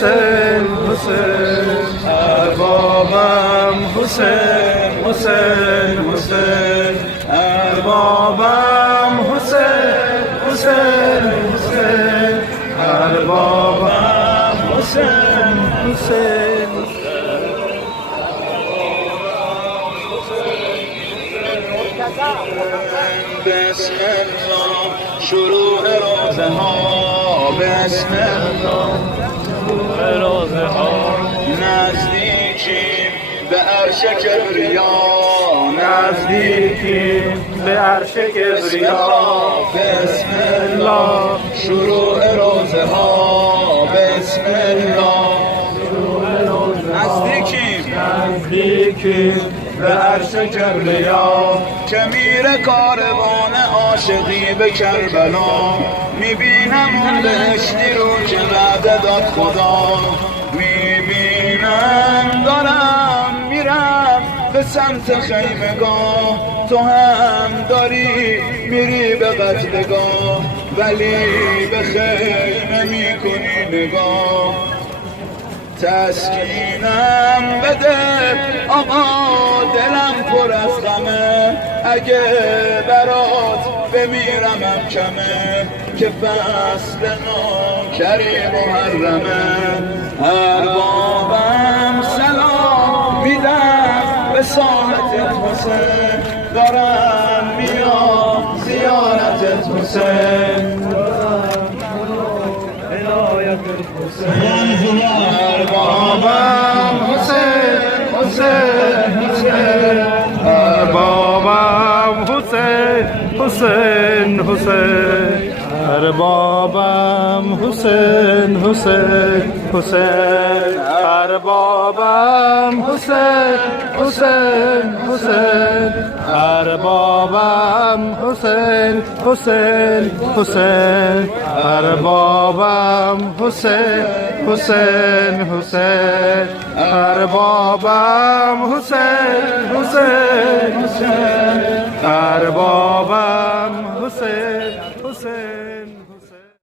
حسین حسین اربابم حسین حسین حسین اربابم حسین حسین حسین اربابم حسین حسین بسم الله شروع روزه ها بسم الله شروع روزه ها نزدیکیم به عرش کبریا نزدیکیم به عرش کبریا بسم الله شروع روزه ها بسم الله نزدیکیم به عرش کبریا که میره کاروان عاشقی به کربلا میبینم اون بهشتی رو که وعده داد خدا میبینم دارم میرم به سمت خیمگاه تو هم داری میری به قتلگاه ولی به خیمه میکنی نگاه تسکینم بده آقا دلم پر از غمه اگه برات بمیرمم کمه که فصل نوکری محرمه اربابم سلام میدم به ساحتت حسین دارم میام زیارتت حسین اربابم حسین حسین حسین اربابم حسین حسین حسین اربابم حسین حسین حسین اربابم حسین حسین حسین اربابم حسین حسین حسین اربابم حسین حسین حسین اربابم حسین حسین حسین اربابم حسین حسین حسین